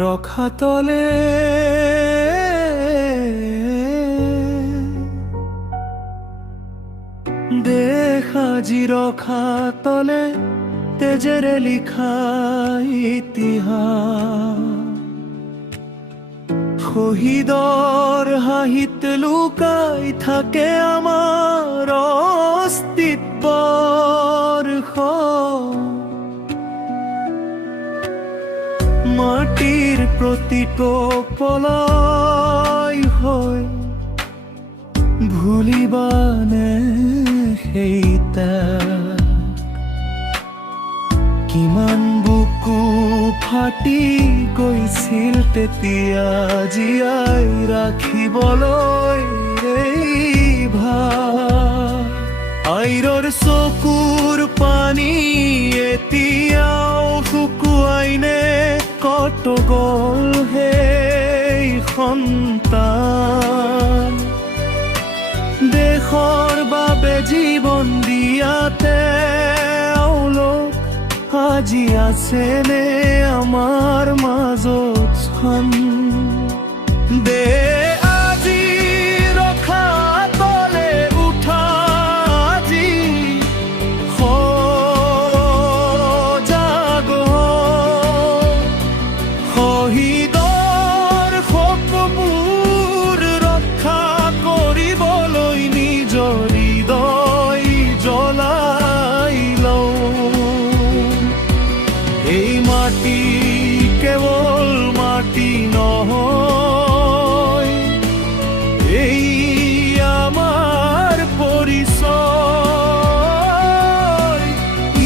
ৰখাতলে দেখাজি ৰখাতলে তেজেৰে লিখা ইতিহাস শহীদৰ হাঁহিত লুকাই থাকে আমাৰ অস্তিত্বৰ মাটিৰ প্ৰতিটো পলয় হৈ ভুলিবানে সেইটা কিমান বুকু ফাটি গৈছিল তেতিয়া জীয়াই ৰাখিবলৈ এই ভাৱ আইৰৰ চকুৰ পানী এতিয়াও শুকুৱাইনে কত গ'ল সেই সন্তান দেশৰ বাবে জীৱন দিয়াতে তেওঁলোক আজি আছেনে আমাৰ মাজত স্থান দে আজি ৰখাতলে উঠা আজি সজাগ শহীদৰ শোকবোৰ ৰক্ষা কৰিবলৈ নিজৰ হৃদয় জ্বলাই লওঁ এই মাটি কেৱল মাটি নহয় এই আমাৰ পৰিচয়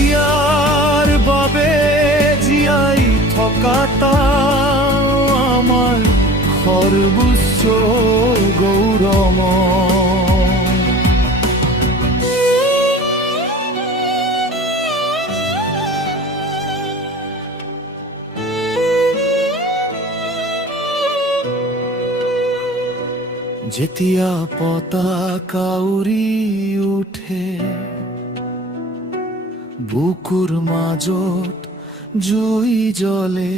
ইয়াৰ বাবে জীয়াই থকাটা আমাৰ সৰ্বোচ্চ গৌৰৱ যেতিয়া পতাকা উৰি উঠে বুকুৰ মাজত জুই জ্বলে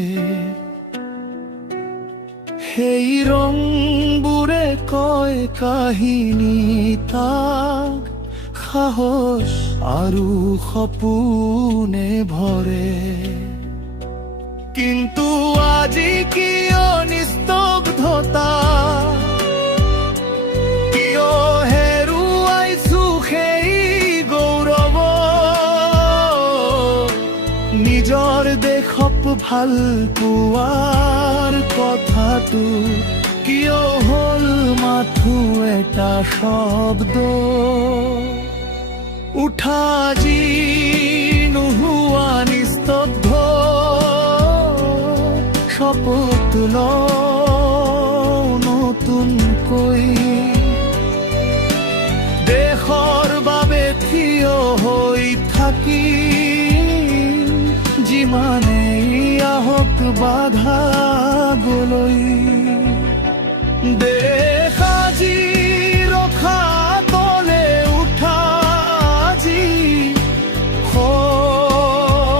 সেই ৰংবোৰে কয় কাহিনী তাক সাহস আৰু সপোনে ভৰে কিন্তু আজি কিয় নিস্তব্ধতা নিজৰ দেশক ভাল পোৱাৰ কথাটো কিয় হ'ল মাথো এটা শব্দ উঠা যি নোহোৱা নিস্তব্ধ শপত লওঁ নতুনকৈ দেশৰ বাবে থিয় হৈ থাকি যিমানেই আহক বাধা গলৈ দেশ আজি ৰখাতলে উঠা আজি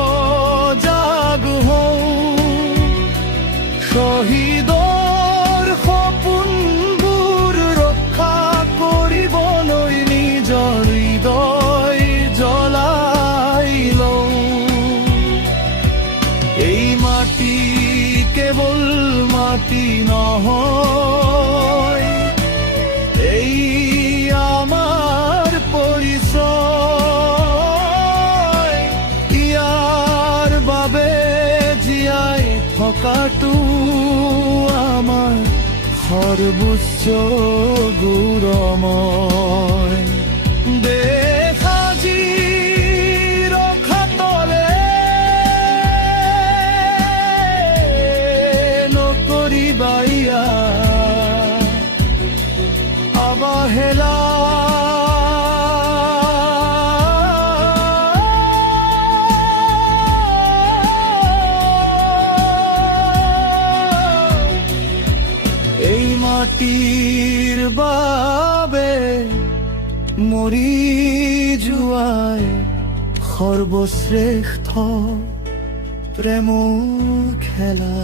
সজাগ হওঁ শহীদৰ সপোনবোৰ ৰক্ষা কৰিবলৈ নিজৰ হৃদয় জ্বলাই লওঁ এই মাটি কেৱল মাটি নহয় এই আমাৰ পৰিচয় ইয়াৰ বাবে জীয়াই থকাটো আমাৰ সৰ্বোচ্চ গৌৰৱ দেশ আজি অবহেলা এই মাটিৰ বাবে মৰি যোৱাই সৰ্বশ্ৰেষ্ঠ প্ৰেমৰ খেলা।